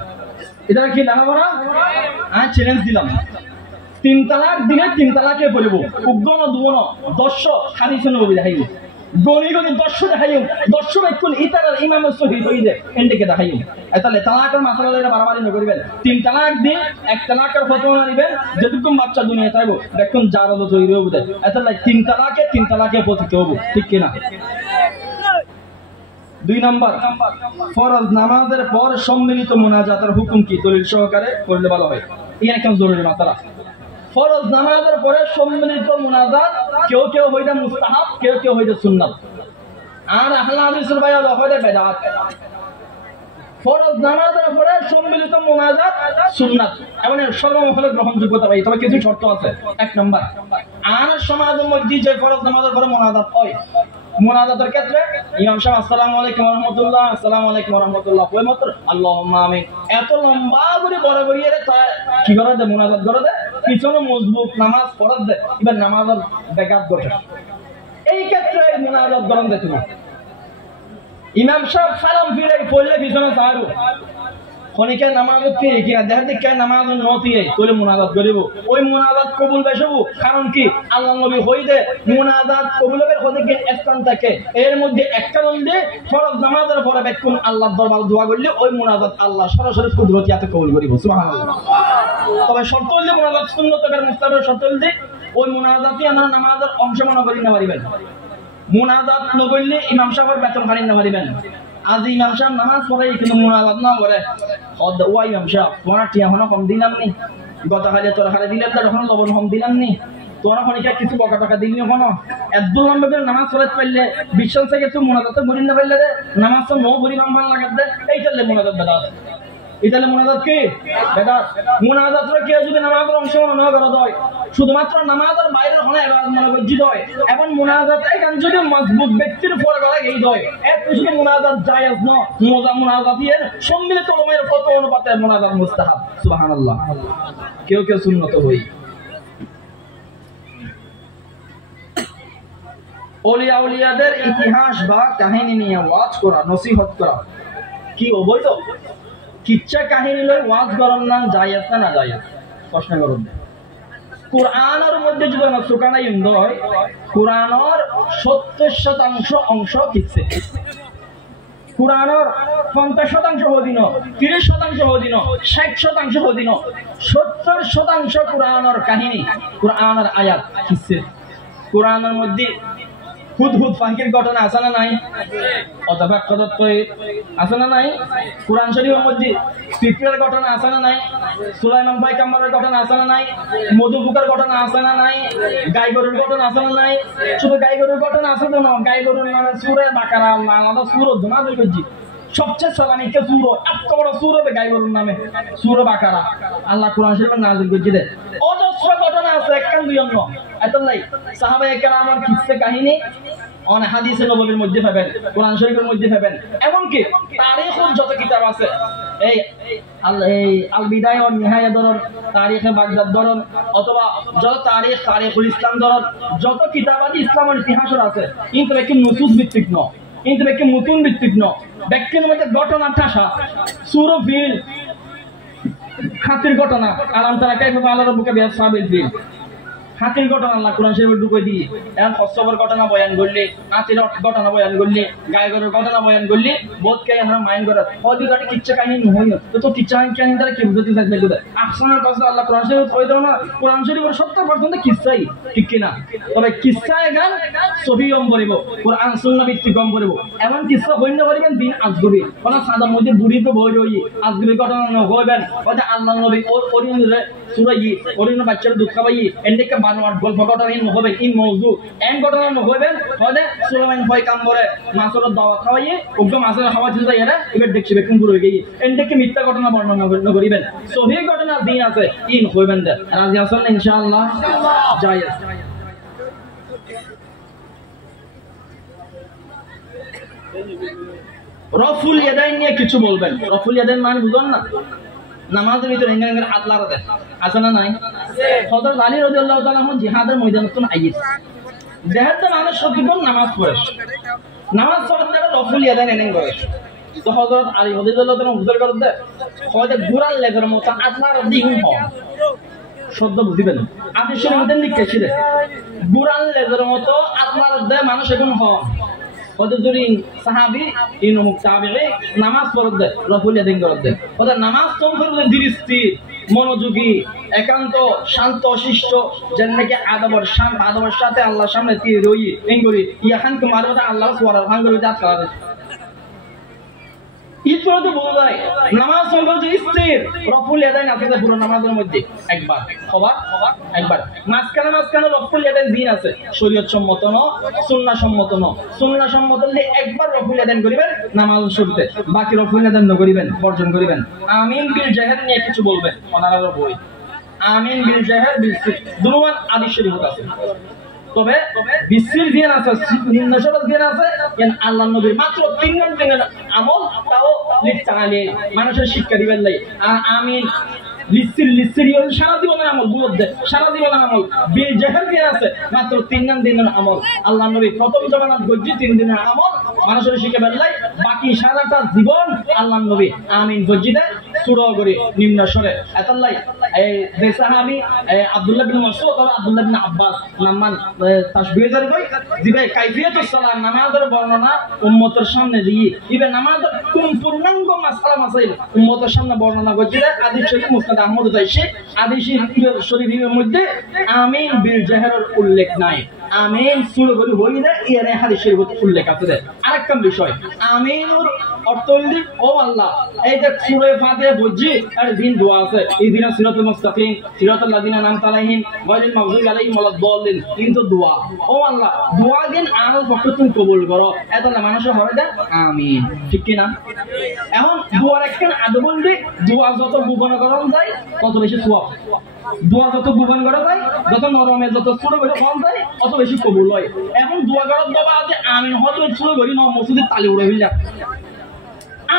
এটা কি লেখাপড়া? আমি চ্যালেঞ্জ দিলাম 3 তালাক দিলে 3 তালাকে বলিব, উগ্গন দুবন 10 হাদিসে নবী দেখাইব, গনি 10 দেখাইব, 10 বেকুন ইতার ইমামের সহিহ হইছে এন্ডকে দেখাইব। তাহলে তালাকের মাসালা লইরা বারবারই ন করিবেন, 3 তালাক দিয়ে 1 তালাকের ফতোয়া না দিবেন, যতক্ষণ বাচ্চা দুনিয়া থাকবো দেখুন জারালো তৈরি হবে। তাহলে 3 তালাকে পতিত হবো, ঠিক কিনা? 2 নাম্বার ফরজ নামাজের পর সম্মিলিত মুনাজাতের হুকুম কি? দলিল সহকারে করলে ভালো হয়, এই একদম জরুরি মাসালা। ফরজ নামাজের পরে সম্মিলিত মুনাজাত কেউ হইতে মুস্তাহাব, কেউ হইতে সুন্নাত, আর আহলে হাদিসের ভাই হইতে বেদাত। ফরজ নামাজের পরে সম্মিলিত মুনাজাত সুন্নাত এবং সর্বমহলে গ্রহণযোগ্যতা পাই, তবে কিছু শর্ত আছে। 1 নাম্বার আর সমাজের মধ্যে যে ফরজ নামাজের পরে মুনাজাত হয়, মুনাজাতের ক্ষেত্রে ইমাম সাহেব আসসালামু আলাইকুম ওয়া রাহমাতুল্লাহ, আসসালামু আলাইকুম ওয়া রাহমাতুল্লাহ ওই মাত্র আল্লাহুম্মা আমিন এত লম্বা করে বড় করিয়ে কি করে দে মুনাজাত করে দে, পিছনে মজবুত নামাজ পড়া দে, এবার নামাজের ব্যাঘাত ঘটে। এই ক্ষেত্রে মুনাজাত গরম দে তুমি ইমাম সাহেব সালাম ফিরে পড়লে পিছনে সাহারু খনিকে নামাজত কি কিনা দেখ দিকে নামাজ নতিয়ে তোলে মুনাজাত করিব, ওই মুনাজাত কবুল বেশবু। কারণ কি? আল্লাহ নবী হইদে মুনাজাত কবুলের হতে কি স্থান থাকে, এর মধ্যে একটা বললে ফরজ নামাজের পরে বেকুন আল্লাহর দরবারে দোয়া করলে ওই মুনাজাত আল্লাহ সরাসরি কুদরতিয়াতে কবুল করিব, সুবহানাল্লাহ। তবে শর্ত হইলে মুনাজাত সুন্নতের মুস্তাহাবের শর্ত হইলে ওই মুনাজাতই আমরা নামাজের অংশ মনে করি না পারিবেন। মুনাজাত ন করলে ইমাম সাহেবের বেতন খালি না পারিবেন। আজ ইমাম সাহেব নামাজ পড়ে কিন্তু মুনাজাত না করে ওই ইমাম সাহেব তোমার টিয়া হনো কম দিলাম নি, গতকালে তোর হারে দিলেন তো তখন লবণ কম দিলাম নি, তোরা খনিকা কিছু বকা টাকা দিলি কোনো একদম লম্বা করে নামাজ পড়তে পারলে বিশ্বাস থেকে একটু মুনাজাত করি না পারলে নামাজ তো নো করি নাম ভালো লাগাতে এইটালে মুনাজাত বেদাত। এটালে মুনাজাত কি বেদাত? মুনাজাতরা কেউ যদি নামাজের অংশ না করা হয়, শুধুমাত্র নামাজের বাইরের হনে ইবাদত মনে বর্জিত হয়, এবং মুনাজাত এখান যদি মজবুত ব্যক্তির পরে করা গেই হয় এত শুধু মুনাজাত জায়েজ ন, মুনাজাত এর সম্মিলিত উলামার ফতোয়া অনুপাতে মুনাজাত মুস্তাহাব, সুবহানাল্লাহ। কেউ সুন্নত হই ওলিয়াদের ইতিহাস বা কাহিনী নিয়ে ওয়াজ করা, নসিহত করা কি অবৈধ? কিচ্ছা কাহিনী লই ওয়াজ করার নাম জায়েজ না জায়েজ? প্রশ্ন করুন। কোরআনের মধ্যে যদি আমরা সুকানা ইন্দ হয় কোরআনের 70% অংশ কিচ্ছে কোরআনের 50% হদিন 30% হদিন 60% হদিন 70% কোরআনের কাহিনী কোরআনের আয়াত কিচ্ছে কোরআনের মধ্যে হুদহুদ পাখির ঘটনা আছে না নাই অথবা আছে না নাই কোরআন শরীফের মধ্যে পিঁপড়ের ঘটনা আছে না নাই সুলাইমান পয়গম্বরের ঘটনা আছে না নাই মধু পোকার ঘটনা আছে না নাই গাই গরুর ঘটনা আছে না নাই শুধু গাই গরুর ঘটনা আছে তো না গাই গরুর নামে সূরা বাকারা আলাদা সূরা দোনা দেখছি সবচেয়ে সালামিকে সূরা এত বড় সূরা গাই গরুর নামে সূরা বাকারা আল্লাহ কোরআন শরীফে নাযিল করেছে দেন অজস্র ঘটনা আছে একখান দুই অন্য এতলাই সাহাবায়ে কেরামের কিসসা কাহিনী অনেক হাদিসে নববীর মধ্যে পাবেন কোরআন শরীফের মধ্যে পাবেন এমনকি তারিখের যত কিতাব আছে এই আল বিদায়া ওয়ান নিহায়া ধরুন তারিখে বাগদাদ ধরুন অথবা যত তারিখুল ইসলাম ধরুন যত কিতাবাদি ইসলামের ইতিহাসের আছে কিন্তু একটি নুসুস ভিত্তিক নয় কিন্তু একটি মুতুন ভিত্তিক নয় ব্যক্তির মধ্যে ঘটনা ঠাসা সূরা ফিল হাতির ঘটনা আলাম তারা কাইফা আল্লাহ রাব্বুকা বিআসহাবিল ফিল হাতির ঘটনা আল্লাহ কোরআন শরীফে ঢুকিয়ে দিয়ে এখন কচ্ছপের ঘটনা বয়ান করলে হাতির ঘটনা বয়ান করলে গাই গরুর ঘটনা বয়ান করলে বোধ কে আমরা মাইন্ড করে হয়তো একটা কিচ্ছা কাহিনী নহয় তো কিচ্ছা কাহিনী তারা কি বুঝতে চাইছে কোথায় আফসানার কথা আল্লাহ কোরআন শরীফে কই দাও না কোরআন শরীফের 70% কিচ্ছাই ঠিক কিনা তবে কিচ্ছায় গান সহি গম পড়িব কোরআন সুন্নাহ ভিত্তিক গম পড়িব এমন কিচ্ছা হইন করিবেন দিন আজগবি কোন সাদা মধ্যে বুড়ি তো বই রই আজগবি ঘটনা ন হইবেন ওটা আল্লাহ নবী ওর ওরিনে সুরাই ওরিনে বাচ্চার দুঃখ পাই এন্ডেকে বানোয়ার গল্প ঘটনা হবে ইন মওযু এন ঘটনা ন হইবেন হদে সুলাইমান পয়গম্বরে মাসুর দাওয়াত খাওয়াইয়ে উগ্র মাসের খাওয়া দিতে এরা এবার দেখছি বেকুম পুরো হয়ে গিয়ে এন্ডেকে মিথ্যা ঘটনা বর্ণনা করিবেন সহি ঘটনা দিন আছে ইন হইবেন দে রাজি আছেন ইনশাআল্লাহ জায়েজ রফুল ইয়াদাইন নিয়ে কিছু বলবেন রফুল ইয়াদাইন মানে বুঝুন না নামাজের ভিতরে এঙ্গাঙ্গের হাত লাগাতে আছে না নাই হযরত আলী রাদিয়াল্লাহু তাআলা জিহাদের ময়দানে তো আইছে জিহাদে মানুষ সত্যিকম নামাজ পড়ে নামাজ পড়তে রফুল ইয়াদাইন এনেন করে তো হযরত আলী রাদিয়াল্লাহু তাআলা হুজুর করতে হয়তো গুরাল লেগের মতো আল্লাহর দিন হয় শব্দ বুঝিবেন আদেশের মধ্যে লিখেছিল গুরাল লেগের মতো আল্লাহর দে মানুষ এখন হয় হযরতুরিন সাহাবী ইনমুক তাবিঈ নামাজ পড়তে রফুল ইয়াদাইন করতে ওটা নামাজ তো করতে ধীর স্থির মনোযোগী একান্ত শান্ত শিষ্ট যেনকে আদবের সাথে আল্লাহর সামনে দিয়ে রই এঙ্গরি ইয়াখান কুমারটা আল্লাহ সুবহানাহু ভাঙ্গরি জাত করা ইতরতে বলা যায় নামাজ পড়তে স্থির রফুল ইয়াদাইন আছে পুরো নামাজের মধ্যে একবার একবার মাঝখানে রফুল ইয়াদাইন দিন আছে শরীয়ত সম্মত ন সুন্নাহ সম্মত হলে একবার রফুল ইয়াদাইন করিবেন নামাজ শুরুতে বাকি রফুল ইয়াদাইন ন করিবেন বর্জন করিবেন আমিন বিল জাহের নিয়ে কিছু বলবেন ওনারা বই আমিন বিল জাহের বিল দুনুমান আদি শরীফ আছে তবে বিশ্বের জ্ঞান আছে নিম্নসরল জ্ঞান আছে আল্লাহ নবীর মাত্র 3 দিনের আমল তাও লিখতে মানুষের শিক্ষা দিবেন লাই আমিন লিসির সারা জীবনের আমল বুঝতে সারা জীবনের আমল বিল জাহের জ্ঞান আছে মাত্র 3 দিনের আমল আল্লাহ নবী প্রথম জমানাত গজ্জি 3 দিনের আমল মানুষের শিক্ষা বেলাই বাকি সারাটা জীবন আল্লাহ নবী আমিন গজ্জিতে সূরা করে নিম্ন স্বরে এতলাই এই যে সাহাবী আব্দুল্লাহ বিন মাসউদ আর আব্দুল্লাহ বিন আব্বাস নামান তাসবিহ জারি কই দিবে কাইফিয়াতুস সালাত নামাজের বর্ণনা উম্মতের সামনে দিয়ে দিবে নামাজের কোন পূর্ণাঙ্গ মাসআলা মাসাইল উম্মতের সামনে বর্ণনা করছে হাদিস শরীফ মুসনাদ আহমদ দাইশে হাদিস শরীফের মধ্যে আমিন বিল জাহরের উল্লেখ নাই আমিন সূরা করে হইলে এর হাদিস শরীফে উল্লেখ আছে আরেকটা বিষয় আমিনুর অর্থ হইল ও আল্লাহ এই যে সূরা ফাতিহা বুঝি আর দিন দোয়া আছে এই দিনা সিরাতুল মুস্তাকিম সিরাতাল লাযিনা আনআমতা আলাইহিম গায়রিল মাগদুবি আলাইহিম ওয়ালাদ-দাল্লিন কিন্তু দোয়া ও আল্লাহ দোয়া দিন আমার পক্ষে তুমি কবুল করো এতলা মানুষের হরে দেন আমিন ঠিক কি না এখন দোয়ার একখান আদব বলতে দোয়া যত গোপন করা যায় তত বেশি সওয়াব দোয়া যত গোপন করা যায় যত নরমে যত ছোট করে কম যায় অত বেশি কবুল হয় এখন দোয়া করার বাবা আছে আমিন হয়তো ছোট করি না মসজিদে তালি উড়ে হইলা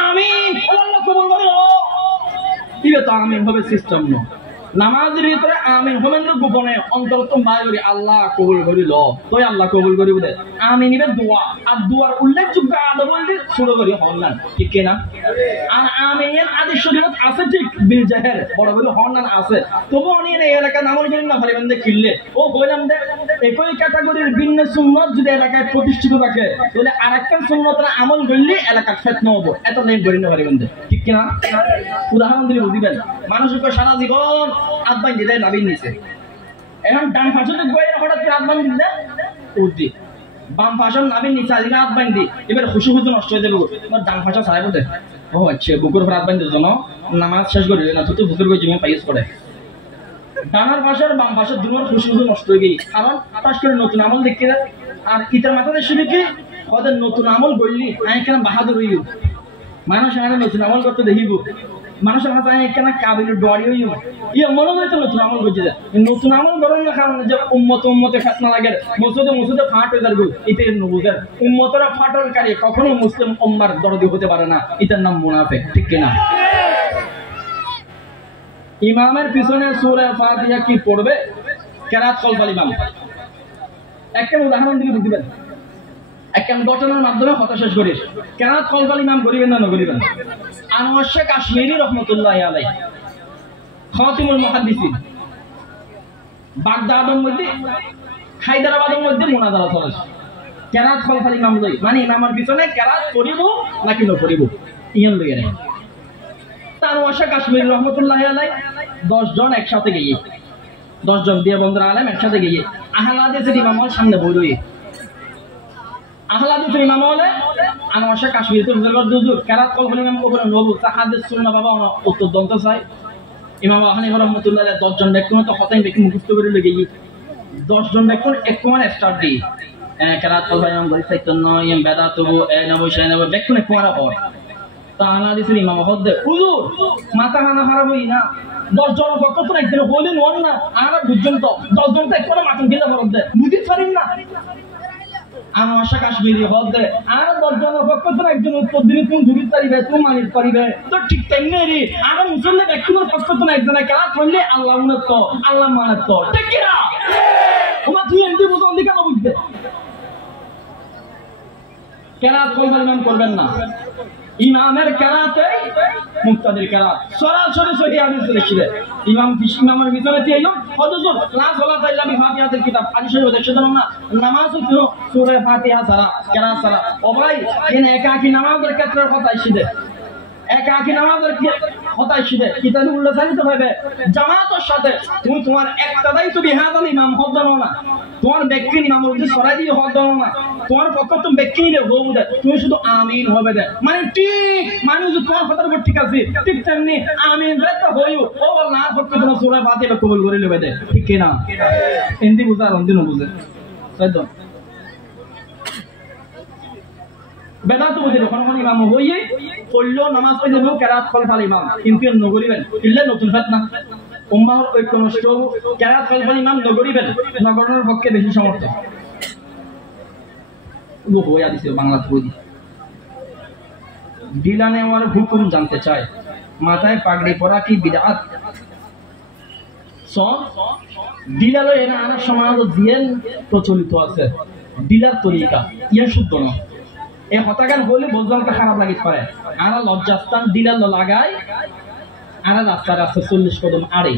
আমিন আল্লাহ কবুল করে দিবে তো আমিন হবে সিস্টেম না নামাজের ভিতরে আমিন হমেন্দ্র গোপনে অন্তরতম বাইরে আল্লাহ কবুল করিল তুই আল্লাহ কবুল করি বলে আমিন ইবে দোয়া আর দোয়ার উল্লেখযোগ্য আদব বলতে শুরু করি হন না ঠিক না আর আমিনের আদেশ শরীয়ত আছে ঠিক বিল জাহের বড় বড় হন না আছে তবু অনি এই এলাকা নামল করি না ভালো বন্ধে কিনলে ও বললাম দে একই ক্যাটাগরির ভিন্ন সুন্নাত যদি এলাকায় প্রতিষ্ঠিত থাকে তাহলে আরেকটা সুন্নাতের আমল করলে এলাকা ফিতনা হবে এত লেট করি না ভালো বন্ধে ঠিক না উদাহরণ দিলে বুঝিবেন মানুষকে সারা জীবন আদবাই দিলে নাবিন নিছে এখন ডান পাশে বইয়ের হঠাৎ করে আদবান দিলে উঠি বাম পাশে নাবিন নিচে আজকে আদবান দি এবার খুশি খুশি নষ্ট হয়ে যাবে তোমার ডান পাশে ছাড়াই বলতে ও আচ্ছা বুকুর উপর আদবান দিল জন্য নামাজ শেষ করে না তুই বুকুর করে জিমে পাইস করে ডানার পাশে আর বাম পাশে দুনোর খুশি খুশি নষ্ট হয়ে গেই কারণ পাশ করে নতুন আমল দেখতে আর ইতার মাথাতে শুনে কি ওদের নতুন আমল বললি আমি কেন বাহাদুর হইব মানুষ এখানে নতুন আমল করতে দেখিব মানুষের হাতে এখানে কাবিল ডরি হইব ইয়ে মনে হয় তো নতুন আমল করছে নতুন আমল করেন না কারণ যে উম্মতে ফেতনা লাগে মুসুদে ফাট হয়ে যাবে এতে নবুজের উম্মতরা ফাটলকারী কখনো মুসলিম উম্মার দরদি হতে পারে না এটার নাম মুনাফিক ঠিক কিনা ইমামের পিছনে সূরা ফাতিহা কি পড়বে কেরাত কলফাল ইমাম একটা উদাহরণ দিয়ে বুঝবেন একটা ঘটনার মাধ্যমে কথা শেষ করিস কেরাত কলফাল ইমাম করিবেন না করিবেন আনোয়ার শেখ কাশ্মীরি রহমতুল্লাহি আলাইহি খাতিমুল মুহাদ্দিসিন বাগদাদের মধ্যে হায়দ্রাবাদের মধ্যে মুনাজারা চলেছে কেরাত কলফাল ইমাম লই মানে ইমামের পিছনে কেরাত করিব নাকি না করিব ইয়ান লইয়া রে আনোয়ার শেখ কাশ্মীরি রহমতুল্লাহি আলাইহি 10 জন একসাথে গিয়ে 10 জন দিয়ে বন্ধুরা আলেম একসাথে গিয়ে আহলাদিসের ইমামের সামনে বইরই আহলাদিসের ইমাম হলে আনোয়ার শেখ কাশ্মীরি তো হুজুর কেরাত কলফাল ইমাম ওপরে নবু তাহাদিস সুন্নাহ বাবা উত্তর দন্ত চাই ইমাম আবু হানিফা রাহমাতুল্লাহ আলাইহি 10 জন ব্যক্তি তো হতাই ব্যক্তি মুখস্থ করে লগে গিয়ে 10 জন ব্যক্তি এক কোণে স্টার্ট দি কেরাত কলফাল ইমাম বলি সাইতন্য ইমাম বেদাতু নবী শাইনব ব্যক্তি এক কোণে পড়ে তা আহলাদিসের ইমাম হদ্দে হুজুর মাথা হানা খারাপ হই না 10 জন পক্ষ তো একদিন হলেন ওন না আর বুঝছেন তো 10 জন তো এক কোণে মাথা গিলা পড়ে বুঝি পারেন না আনোয়ার শেখ কাশ্মীরি হদ্দে আর 10 জন পক্ষ তো একজন উত্তর দিনে তুমি ধুবি পারিবে তুমি মানিত পারিবে তো ঠিক তেমনি রে আর মুসল্লি ব্যক্তির পক্ষ তো একজনে কেরাত করলে আল্লাহ উন্নত আল্লাহ মানত ঠিক কি না ওমা তুই এমনি বুঝন দিকে না বুঝতে কেরাত কলফাল ইমাম করবেন না ইমামের কেরাতে মুক্তাদির কেরাত সরাসরি সহিহ হাদিসে লিখবে ইমামের ভিতরে কি হলো হুজুর লা সালাত ইল্লা বিফাতিহাতিল কিতাব হাদিস শরীফ দেখছেন না নামাজ হলো সূরা ফাতিহা ছাড়া কেরাত ছাড়া ও ভাই এনে একাকী নামাজের ক্ষেত্রে কথা আসছে একাকী নামাজের কথা আসছে কিতাবে উল্লেখ আছে ভাবে জামাতের সাথে তুমি তোমার একটাই তো বিহাদাল ইমাম হদ না তোমার ব্যক্তি ইমামের উদ্দেশ্যে সরাই দিয়ে হদ না তোমার পক্ষ তুমি ব্যক্তি নিলে হবে দে তুমি শুধু আমিন হবে দে মানে ঠিক মানে যে তোমার কথার উপর ঠিক আছে ঠিক তেমনি আমিন যেটা হইও ও না পক্ষ তুমি সূরা ফাতিহা কবুল করে নেবে দে ঠিক কি না হিন্দি বুঝা রন্দি না বুঝে তাই তো বেদাত বুঝে যখন কোন ইমাম হইয়ে পড়লো নামাজ পড়লে কেরাত কলফাল ইমাম কিন্তু নগরিবেন ইল্লে নতুন ফিতনা উম্মাহর ঐক্য নষ্ট কেরাত কলফাল ইমাম নগরিবেন নগরণের পক্ষে বেশি সমর্থন वो हो या दिसे বাংলা বলি ডিলা নেওয়ার হুকুম জানতে চায় মাথায় পাগড়ি পরা কি বিদআত ডিলা লয় না আনা সমাজ জিয়েন প্রচলিত আছে ডিলার তরিকা ইয়া শুদ্ধ না এই হতাগান বলে বললাম তা খারাপ লাগি পারে আর লজ্জাস্থান ডিলা লাগায় আর রাস্তা রাস্তা 40 কদম আড়ে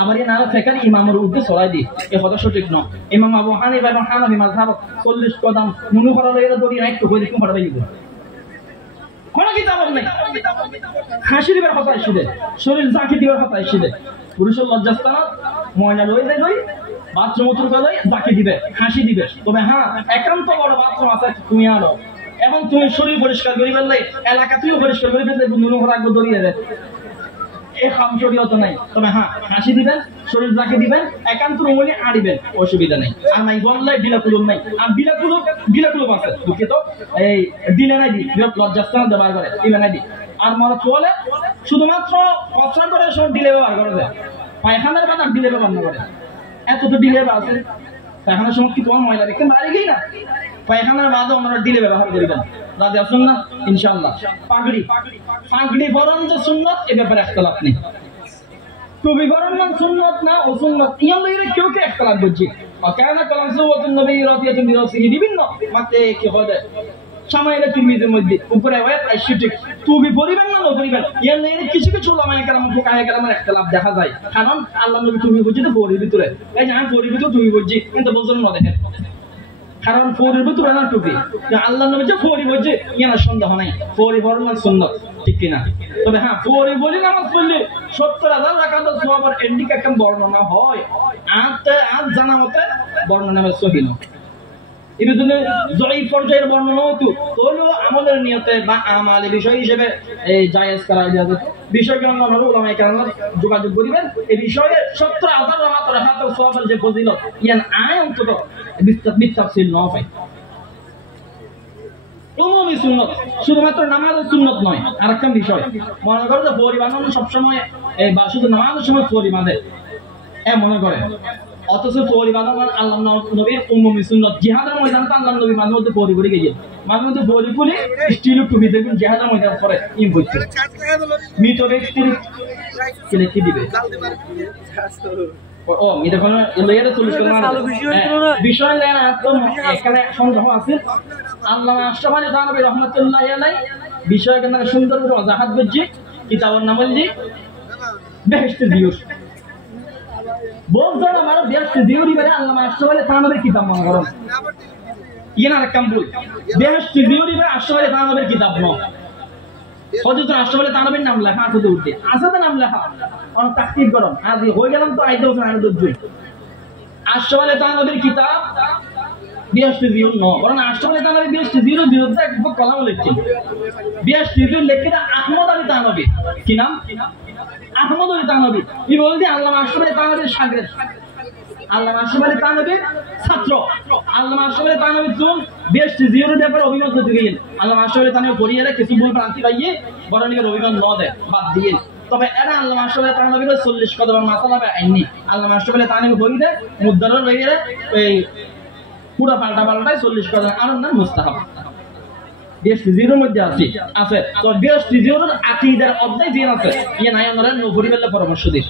আবার এই নারা ফেকার ইমামের উদ্দেশ্যে ছড়াই দি এই কথা সঠিক নয় ইমাম আবু হানিফা এবং হানাফি মাযহাব 40 কদম মনু করা এর দড়ি রাইট হয়ে দেখুন পড়া দিব কোন কিতাব নাই হাসি দিবার কথা আসছে শরীর জাকি দিবার কথা আসছে পুরুষের লজ্জাস্থান ময়লা লই যায় লই বাথরুম উত্তর করে জাকি দিবে হাসি দিবে তবে হ্যাঁ একান্ত বড় বাথরুম আছে তুমি আনো এবং তুমি শরীর পরিষ্কার করি ফেললে এলাকা তুইও পরিষ্কার করে ফেললে মনু করা একবার দড়ি দেবে এই খাম শরীয়ত নাই তবে হ্যাঁ হাসি দিবেন শরীর জাকি দিবেন একান্ত রঙলি আড়িবেন অসুবিধা নাই আর নাই বললে বিলাকুলুম নাই আর বিলাকুলুম আছে দুঃখিত এই দিলে নাই দি লজ্জাস্থান ব্যবহার করে ইমা নাই দি আর মনে চলে শুধুমাত্র কসরা করে সব দিলে ব্যবহার করে দেয় পায়খানার বাদ আর দিলে ব্যবহার না করে এত তো দিলে আছে পায়খানার সময় কি তোমার ময়লা দেখতে মারি গেই না পায়খানার বাদও আমরা দিলে ব্যবহার করিবেন রাজি আছেন না ইনশাআল্লাহ পাগড়ি পরন যে সুন্নাত এ ব্যাপারে ইখতিলাফ নেই টুপি পরার সুন্নাত না ও সুন্নাত ইয়াল লইরে কেউ কে ইখতিলাফ করছে অকানা কালাম সুওয়াতুন নবী রাদিয়াতুন বিরাসিহি বিভিন্ন মাতে কি হয় সামাইলে তিরমিজির মধ্যে উপরে ওয়াত আশিটিক টুপি পরিবেন না নো পরিবেন ইয়াল লইরে কিছু কিছু উলামায়ে কেরাম ফুকাহায়ে কেরামের ইখতিলাফ দেখা যায় কারণ আল্লাহ নবী টুপি পরছে তো পরির ভিতরে এই যে আমি পরির ভিতরে টুপি পরছি কিন্তু বলছেন না দেখেন কারণ ফোরের ভিতরে না টুপি আল্লাহ নবী যে ফোরি বলছে ইয়ানা সন্দেহ নাই ফোরি বর্ণনা সুন্নাত ঠিক কিনা তবে হ্যাঁ ফোরি বলি নামাজ পড়লে ৭০,০০০ রাকাত সওয়াবের এন্ডিক একটা বর্ণনা হয় আজ জানা মতে বর্ণনা সহিহ না এর জন্য জয়ী পর্যায়ের বর্ণনা হতো হলো আমাদের নিয়তে বা আমালে বিষয় হিসেবে এই জায়েজ করা যাবে বিষয়কে আমরা উলামায়ে কেরাম যোগাযোগ করিবেন এই বিষয়ে ৭০,০০০ রাকাত সওয়াবের যে ফজিলত ইয়ান আয় অন্তত বিস্তারিত না পাই উমুমি সুন্নাত শুধুমাত্র নামাজের সুন্নাত নয় আরেকটা বিষয় মনে করো যে পরিমাণ সবসময় এই বা শুধু নামাজের সময় পরিমাণে মনে করে অথচ পরিমাণ আল্লাহ নবীর উমুমি সুন্নাত জিহাদের ময়দানে তো আল্লাহ নবী মাঝে মধ্যে পরি গিয়ে মাঝে মধ্যে পরি বলে স্টিল টুপি দেখুন জিহাদের ময়দান করে ইম হচ্ছে মৃত ব্যক্তির ছেলে কি দিবে ও মিটা কোন এলাইরে 40 করে বিষয় লেনা একদম এখানে সন্দেহ আছে আল্লামা আশরাফ আলী থানভী রাহমাতুল্লাহি আলাইহি বিষয় কেন সুন্দর করে ওয়াজাহাত করছে কিতাবের নাম হল বেহেশত দিয়ুর বলছেন আমার বেহেশত দিয়ুরি মানে আল্লামা আশরাফ আলী থানভীর কিতাব মনে করেন ইয়েনা রাকাম বল বেহেশত দিয়ুরি মানে আশরাফ আলী থানভীর কিতাব ন হযরত আশরাফ আলী থানভীর নাম লেখা আছে উঠে আসাতে নাম লেখা আর তাকতিব করুন আজ হয়ে গেলাম তো আইতে হোসেন আর দুই আশরাফ আলী থানভীর কিতাব বেহেশত দিয়ুর ন বরং আশরাফ আলী থানভী বেহেশত দিয়ুর বিরুদ্ধে এক কলাম লিখছেন বেহেশত দিয়ুর লেখা আহমদ আলী থানভী কি নাম আহমদ আলী থানভী এই বলতে আল্লামা আশরাফ আলী থানভীর শাগির্দ আল্লামা আশরাফ আলী থানভীর ছাত্র আল্লামা আশরাফ আলী থানভী যখন বেহেশত দিয়ুরের ব্যাপারে অভিমত দিতে গেলেন আল্লামা আশরাফ আলী থানভী পরিয়ারে কিছু ভুল ভ্রান্তি পাইয়ে বরং এর অভিমত ন দেয় বাদ দিয়ে তবে এরা আল্লামা আশরাফ আলী থানভীর 40 কদমের মাসালা আইনি আল্লামা আশরাফ আলী থানভী বলিতে মুদ্দারের রইয়ে এই পুরো পাল্টায় 40 কদম আর নাম মুস্তাহাব বেহেশত দিয়ুরের মধ্যে আছে তো বেহেশত দিয়ুরের আকীদার অধ্যায় যে আছে ইয়ে নাই ওনারা নবুরিবেল্লা পরামর্শ দিই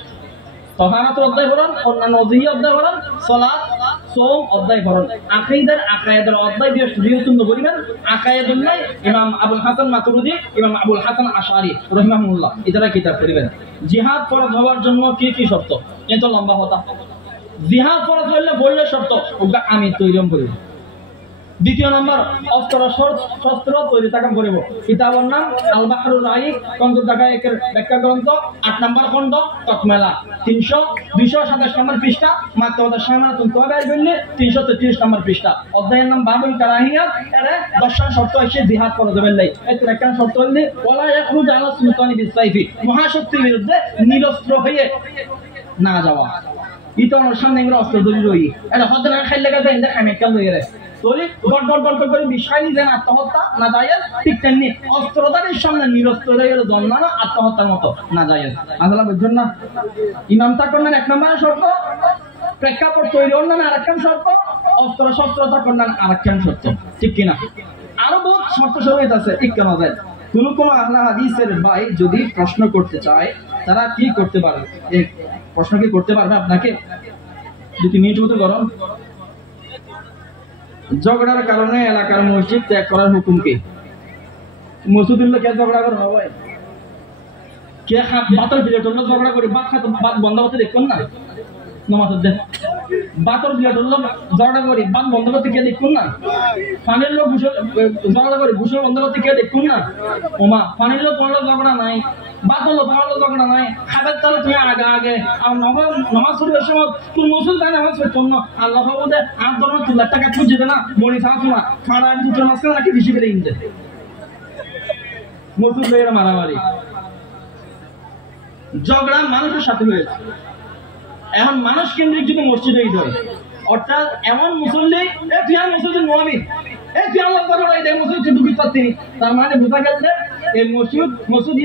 তাহারাতের অধ্যায় পড়ুন অন্যান্য ওযি অধ্যায় পড়ুন সালাত সোম অধ্যায় পড়ুন আকায়েদের অধ্যায় বেহেশত দিয়ুর নবুরিবেল আকায়েদুল্লাহ ইমাম আবুল হাসান মাতুরিদি ইমাম আবুল হাসান আশআরী রাহিমাহুল্লাহ এরা কিতাব পড়বেন জিহাদ ফরজ হওয়ার জন্য কি কি শর্ত এত লম্বা কথা জিহাদ ফরজ হলে বললে শর্ত ওটা আমি তৈরি করব দ্বিতীয় নম্বর শস্ত্র তৈরি থাকা করিব কিতাবের নাম আল বাহরুর রাহিক কঞ্জুর ঢাকা একের ব্যাখ্যা গ্রন্থ 8 নম্বর খণ্ড তকমেলা 227 নম্বর পৃষ্ঠা মাত্রতা সামনা তুলতে হবে বললে 333 নম্বর পৃষ্ঠা অধ্যায়ের নাম বাবুল কারাহিয়াত এর 10 শর্ত এসে জিহাদ ফরজ হবে লাই এর একটা শর্ত হলে ওয়ালা ইয়াখরুজ আলা সুলতানি বিসাইফি মহাশক্তির বিরুদ্ধে নিরস্ত্র হয়ে না যাওয়া ইতনের সামনে আমরা অস্ত্র ধরে রই এটা হতে না খাইলে গেছে ইন্দা কেমিক্যাল হয়ে গেছে তোরে গট করে বিষয় নিয়ে আত্মহত্যা না যায় ঠিক তেমনি অস্ত্রধারীর সামনে নিরস্ত্র হয়ে গেলে জন্মানো আত্মহত্যার মতো না যায় আল্লাহ বুঝছেন না ইমাম তাকর না 1 নম্বরের শর্ত প্রেক্ষাপট তৈরি হল না আরেকটা শর্ত অস্ত্র শস্ত্র তাকর না আরেকটা শর্ত ঠিক কিনা আরো বহুত শর্ত শরীয়ত আছে ঠিক কেন যায় কোন আহলে হাদিসের ভাই যদি প্রশ্ন করতে চায় তারা কি করতে পারে এই প্রশ্ন কি করতে পারবে আপনাকে 2 মিনিট মতো গরম ঝগড়ার কারণে এলাকার মসজিদ ত্যাগ করার হুকুম কি মসজিদুল্লাহ কে ঝগড়া করে ভাই কে বাতর প্লেট হলো ঝগড়া করে বাত বন্ধ করতে দেখুন না নামাজ দেন বাতর প্লেট হলো ঝগড়া করে বাত বন্ধ করতে কে দেখুন না পানির লোক ঝগড়া করে গোসল বন্ধ করতে কে দেখুন না ওমা পানির লোক পড়লো ঝগড়া নাই বাতলো পড়লো ঝগড়া নাই খাবার তাহলে তুমি আগে আর নামাজ পড়ার সময় তুমি মুসল তাই নামাজ পড়তো না আল্লাহ বলে আর ধরনের 2 লাখ টাকা খুঁজে না মনি সাথে না খাড়া দুটো মাস নাকি বেশি করে কিনতে মুসল মেয়েরা মারামারি ঝগড়া মানুষের সাথে হয়েছে এখন মানুষ কেন্দ্রিক যদি মসজিদে ঈদ হয় অর্থাৎ এমন মুসল্লি তুই আর মসজিদের নবী তুই আল্লাহ তাআলা এই মসজিদে ঢুকতে পারতি তার মানে বোঝা গেল যে এই মসজিদ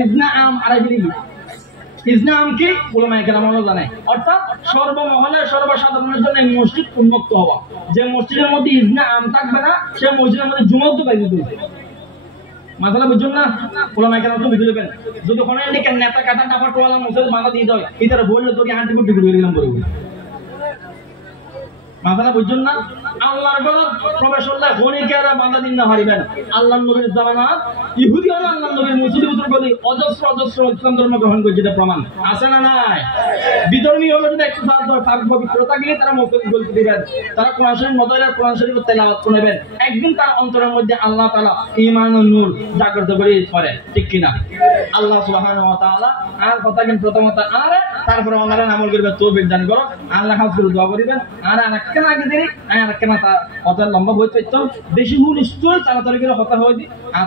ইজনা আম আরাইলি ইজনা আম কি উলামায়ে কেরাম জানে অর্থাৎ সর্বমহলের সর্বসাধারণের জন্য এই মসজিদ উন্মুক্ত হওয়া যে মসজিদের মধ্যে ইজনা আম থাকবে না সে মসজিদের মধ্যে জুমাত তো পাইবে মাসালা বুঝুন না ওলামায়ে কেরাম তুমি বুঝলেন যদি কোনো এদিকে নেতা কাটা টাপা টোয়ালা মসজিদ বাঁধা দিয়ে দেয় ইতারা বললে তোকে হাঁটি মুটি ঘুরে দিলাম বলবো মাসালা বুঝুন না আল্লাহর ঘর প্রবেশ করলে হনিকেরা বাঁধা দিন না হারিবেন আল্লাহর নবীর জামানা ইহুদি হলো আল্লাহর নবীর মুসলিমদের বলি অজস্র অজস্র ইসলাম ধর্ম গ্রহণ করছে এটা প্রমাণ আছে না নাই বিধর্মী হলো যদি একটু তার পবিত্রতা গিয়ে তারা মসজিদ গলতে দিবেন তারা কোরআন শরীফ মদয়রা কোরআন শরীফ তেলাওয়াত করবেন একদিন তার অন্তরের মধ্যে আল্লাহ তাআলা ঈমান ও নূর জাগ্রত করে ঠিক কিনা আল্লাহ সুবহানাহু ওয়া তাআলা আর কথা কিন্তু প্রথমত আর তারপরে আমাদের আমল করবে তৌফিক দান করো আল্লাহ কাছে দোয়া করিবেন আর আরেকখানা আগে দিই আরেকখানা তা কথা লম্বা হইতে তো বেশি হুল স্টোর তাড়াতাড়ি করে কথা হই দি আর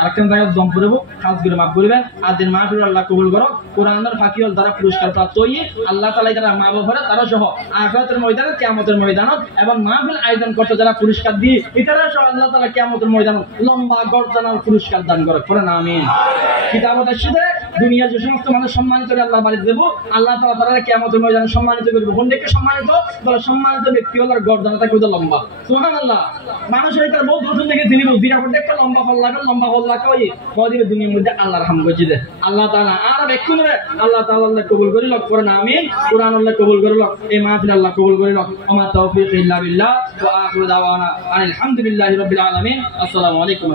আরেকখানা জায়গা জম করব কাজ করে মাফ করবেন আর দিন মাহফিল আল্লাহ কবুল করো কোরআনের ফাকিল দ্বারা পুরস্কার প্রাপ্ত হই আল্লাহ তাআলা যারা মা বাবা তারা সহ আখিরাতের ময়দানে কিয়ামতের ময়দানে এবং মাহফিল আয়োজন করতে যারা পুরস্কার দিয়ে এটারা সহ আল্লাহ তাআলা কিয়ামতের ময়দানে লম্বা গর্জনার পুরস্কার দান করে পড়েন আমিন কিতাবতের সাথে দুনিয়া যে সমস্ত মানুষ সম্মানিত করে আল্লাহ বাড়ি দেব আল্লাহ তাআলা তারা কিয়ামতের ময়দানে সম্মানিত করবে কোন দিকে সম্মানিত বলে সম্মানিত ব্যক্তি হলার গর্জনা থাকবে তো লম্বা সুবহানাল্লাহ মানুষের এটা বহুত দূর থেকে যিনি বুঝিরা পড়তে একটা লম্বা হল্লা কই কদিবে দুনিয়ার মধ্যে আল্লাহর হাম গজি দে আল্লাহ তাআলা আর বেকুন রে আল্লাহ তাআলা আল্লাহ কবুল করি লক করেন আমিন কুরআন আল্লাহ কবুল করি লক এই মাহফিল আল্লাহ কবুল করি লক ওয়া তাওফীক ইল্লা বিল্লাহ ওয়া আখিরু দাওয়ানা আলহামদুলিল্লাহি রাব্বিল আলামিন আসসালামু আলাইকুম।